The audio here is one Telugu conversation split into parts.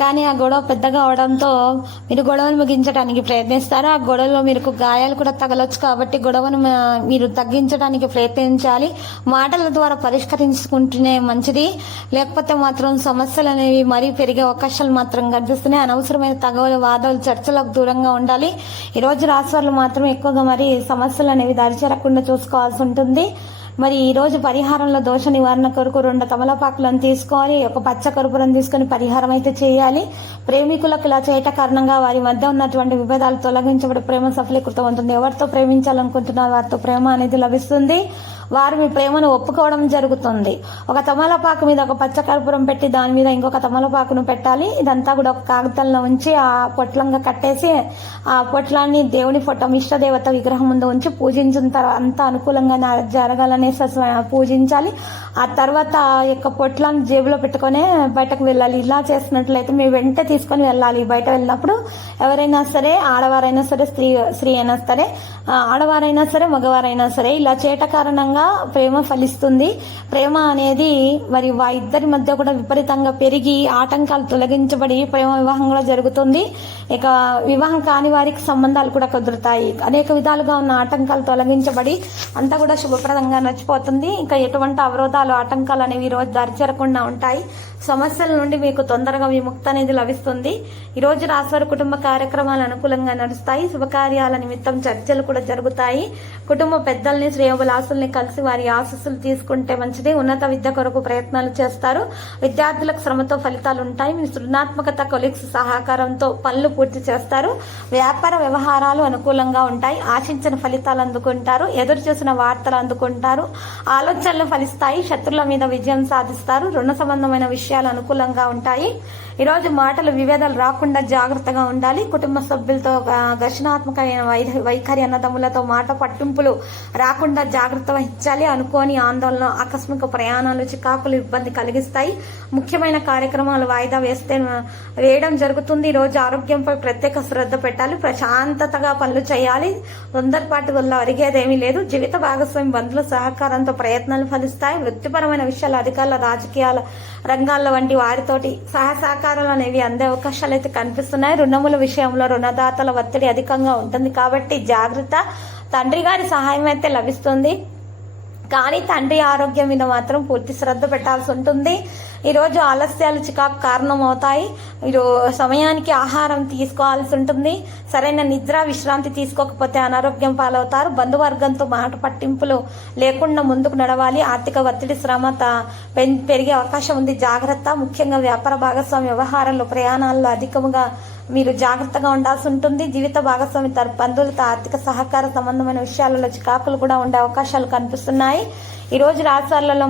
కానీ ఆ గొడవ పెద్దగా అవడంతో మీరు గొడవను ముగించడానికి ప్రయత్నిస్తారు. ఆ గొడవలో మీకు గాయాలు కూడా తగలొచ్చు కాబట్టి గొడవను మీరు తగ్గించడానికి ప్రయత్నించాలి. మాటల ద్వారా పరిష్కరించుకుంటేనే మంచిది. లేకపోతే మాత్రం సమస్యలు అనేవి మరీ పెరిగే అవకాశాలు మాత్రం కనిపిస్తున్నాయి. అనవసరమైన తగవలు వాదాలు చర్చలకు దూరంగా ఉండాలి. ఈరోజు రాశివాళ్ళు మాత్రం ఎక్కువగా మరి సమస్యలు అనేవి దరిచేరకుండా చూసుకోవాల్సి ఉంటుంది. మరి ఈ రోజు పరిహారంలో దోష నివారణ కొరకు రెండు తమలపాకులను తీసుకోవాలి ఒక పచ్చ కర్పూరం తీసుకొని పరిహారం అయితే చేయాలి. ప్రేమికులకు ఇలా చేయట కారణంగా వారి మధ్య ఉన్నటువంటి విభేదాలు తొలగించబడి ప్రేమ సఫలీకృతం అవుతుంది ఎవరితో ప్రేమించాలనుకుంటున్నారో వారితో ప్రేమ అనేది లభిస్తుంది. వారు మీ ప్రేమను ఒప్పుకోవడం జరుగుతుంది. ఒక తమలపాకు మీద ఒక పచ్చ కర్పూరం పెట్టి దాని మీద ఇంకొక తమలపాకును పెట్టాలి. ఇదంతా కూడా ఒక కాగితంలో ఉంచి ఆ పొట్లంగా కట్టేసి ఆ పొట్లాన్ని దేవుని ఫోటో ఇష్టదేవత విగ్రహం ముందు ఉంచి పూజించిన తర్వాత అంత అనుకూలంగా జరగాలనేసి జరగాలనే పూజించాలి. ఆ తర్వాత ఆ యొక్క పొట్లాన్ని జేబులో పెట్టుకొని బయటకు వెళ్ళాలి. ఇలా చేసినట్లయితే మీ వెంట తీసుకొని వెళ్ళాలి. బయట వెళ్ళినప్పుడు ఎవరైనా సరే ఆడవారైనా సరే స్త్రీ స్త్రీ అయినా సరే ఆడవారైనా సరే మగవారైనా సరే ఇలా చేయట కారణంగా ప్రేమ ఫలిస్తుంది. ప్రేమ అనేది మరి వా ఇద్దరి మధ్య కూడా విపరీతంగా పెరిగి ఆటంకాలు తొలగించబడి ప్రేమ వివాహం కూడా జరుగుతుంది. ఇక వివాహం కాని వారికి సంబంధాలు కూడా కుదురుతాయి. అనేక విధాలుగా ఉన్న ఆటంకాలు తొలగించబడి అంతా కూడా శుభప్రదంగా నచ్చిపోతుంది ఇంకా ఎటువంటి అవరోధాలు ఆటంకాలు అనేవి ఈరోజు దరిచేరకుండా ఉంటాయి. సమస్యల నుండి మీకు తొందరగా విముక్తి అనేది లభిస్తుంది. ఈ రోజు రాశివారి కుటుంబ కార్యక్రమాలు అనుకూలంగా నడుస్తాయి. శుభకార్యాల నిమిత్తం చర్చలు కూడా జరుగుతాయి. కుటుంబ పెద్దల్ని శ్రేయోబులాసుల్ని కలిసి వారి ఆశస్సులు తీసుకుంటే మంచిది. ఉన్నత విద్య కొరకు ప్రయత్నాలు చేస్తారు. విద్యార్థులకు శ్రమతో ఫలితాలు ఉంటాయి. మీ సృజనాత్మకత కొలీగ్స్ సహకారంతో పనులు పూర్తి చేస్తారు. వ్యాపార వ్యవహారాలు అనుకూలంగా ఉంటాయి. ఆశించిన ఫలితాలు అందుకుంటారు. ఎదురు చూసిన వార్తలు అందుకుంటారు. ఆలోచనలు ఫలిస్తాయి. శత్రుల మీద విజయం సాధిస్తారు. రుణ సంబంధమైన విషయం విషయాలు అనుకూలంగా ఉంటాయి. ఈరోజు మాటలు వివేదాలు రాకుండా జాగ్రత్తగా ఉండాలి. కుటుంబ సభ్యులతో ఘర్షణాత్మకమైన వై- వైఖరి అన్నదమ్ములతో మాట పట్టింపులు రాకుండా జాగ్రత్త వహించాలి. అనుకోని ఆందోళన ఆకస్మిక ప్రయాణాలు చికాకులు ఇబ్బంది కలిగిస్తాయి. ముఖ్యమైన కార్యక్రమాలు వాయిదా వేస్తే వేయడం జరుగుతుంది. ఈ రోజు ఆరోగ్యంపై ప్రత్యేక శ్రద్ధ పెట్టాలి. ప్రశాంతతగా పనులు చేయాలి. తొందరపాటు వల్ల అరిగేదేమీ లేదు. జీవిత భాగస్వామి బంధువుల సహకారంతో ప్రయత్నాలు ఫలిస్తాయి. వృత్తిపరమైన విషయాలు అధికారుల రాజకీయాల రంగాల్లో వంటి వారితోటి సహ సహకారాలు అనేవి అందే అవకాశాలు అయితే కనిపిస్తున్నాయి. రుణముల విషయంలో రుణదాతల ఒత్తిడి అధికంగా ఉంటుంది కాబట్టి జాగ్రత్త. తండ్రి గారి సహాయం అయితే లభిస్తుంది. కానీ తండ్రి ఆరోగ్యం మీద మాత్రం పూర్తి శ్రద్ధ పెట్టాల్సి ఉంటుంది. ఈరోజు ఆలస్యాలు చికాకు కారణమవుతాయి. మీరు సమయానికి ఆహారం తీసుకోవాల్సి ఉంటుంది. సరైన నిద్ర విశ్రాంతి తీసుకోకపోతే అనారోగ్యం పాలవుతారు. బంధువర్గంతో మాట పట్టింపులు లేకుండా ముందుకు నడవాలి. ఆర్థిక ఒత్తిడి శ్రమ పెరిగే అవకాశం ఉంది. జాగ్రత్త. ముఖ్యంగా వ్యాపార భాగస్వామి వ్యవహారంలో ప్రయాణాల్లో అధికంగా మీరు జాగ్రత్తగా ఉండాల్సి ఉంటుంది. జీవిత భాగస్వామి తరపు బంధువులతో ఆర్థిక సహకార సంబంధమైన విషయాలలో చికాకులు కూడా ఉండే అవకాశాలు కనిపిస్తున్నాయి. ఈ రోజు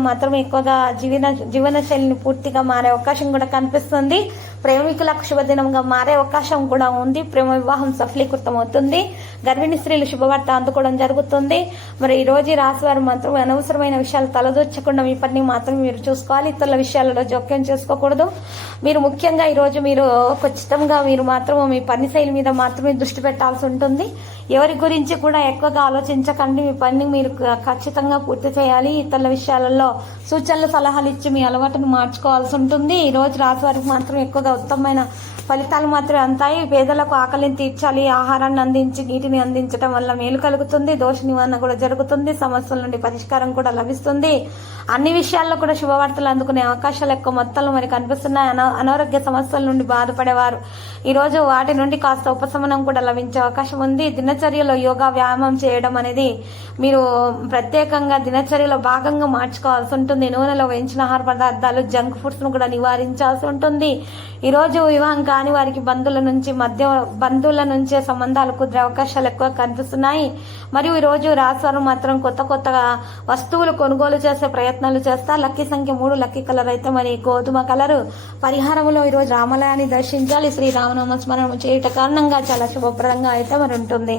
మాత్రం ఎక్కువగా జీవన జీవన శైలిని పూర్తిగా మారే అవకాశం కూడా కనిపిస్తుంది. ప్రేమికులకు శుభదినంగా మారే అవకాశం కూడా ఉంది. ప్రేమ వివాహం సఫలీకృతం అవుతుంది గర్భిణీ స్త్రీలు శుభవార్త అందుకోవడం జరుగుతుంది. మరి ఈ రోజు రాశి వారు మాత్రం అనవసరమైన విషయాలు తలదూర్చకుండా మీ పని మాత్రం మీరు చూసుకోవాలి. ఇతరుల విషయాలలో జోక్యం చేసుకోకూడదు. మీరు ముఖ్యంగా ఈ రోజు మీరు ఖచ్చితంగా మీరు మాత్రం మీ పని శైలి మీద మాత్రమే దృష్టి పెట్టాల్సి ఉంటుంది. ఎవరి గురించి కూడా ఎక్కువగా ఆలోచించకండి. మీ పని మీరు ఖచ్చితంగా పూర్తి చేయాలి. ఇతరుల విషయాలలో సూచనలు సలహాలు ఇచ్చి మీ అలవాటును మార్చుకోవాల్సి ఉంటుంది. ఈ రోజు రాశి వారికి మాత్రం ఎక్కువగా ఉత్తమమైన ఫలితాలు మాత్రమే అంతాయి. పేదలకు ఆకలిని తీర్చాలి ఆహారాన్ని అందించి నీటిని అందించడం వల్ల మేలు కలుగుతుంది దోష నివారణ కూడా జరుగుతుంది సమస్యల నుండి పరిష్కారం కూడా లభిస్తుంది. అన్ని విషయాల్లో కూడా శుభవార్తలు అందుకునే అవకాశాలు ఎక్కువ మొత్తంలో మరి కనిపిస్తున్నాయి. అనారోగ్య సమస్యల నుండి బాధపడేవారు. ఈ రోజు వాటి నుండి కాస్త ఉపశమనం కూడా లభించే అవకాశం ఉంది. దినచర్యలో యోగా వ్యాయామం చేయడం అనేది మీరు ప్రత్యేకంగా దినచర్యలో భాగంగా మార్చుకోవాల్సి ఉంటుంది. నూనెలో వేయించిన ఆహార పదార్థాలు జంక్ ఫుడ్స్ను కూడా నివారించాల్సి ఉంటుంది. ఈ రోజు వివాహం కాని వారికి బంధువుల నుంచి మధ్య బంధువుల నుంచే సంబంధాలు కుదిరే అవకాశాలు ఎక్కువ కనిపిస్తున్నాయి. మరియు ఈ రోజు రాశివారు మాత్రం కొత్త కొత్త వస్తువులు కొనుగోలు చేసే ప్రయత్నాలు చేస్తా లక్కీ సంఖ్య మూడు లక్కీ కలర్ అయితే మరి గోధుమ కలరు. పరిహారంలో ఈరోజు రామాలయాన్ని దర్శించాలి. శ్రీ రామనామ స్మరణ చేయట కారణంగా చాలా శుభప్రదంగా అయితే మరి ఉంటుంది.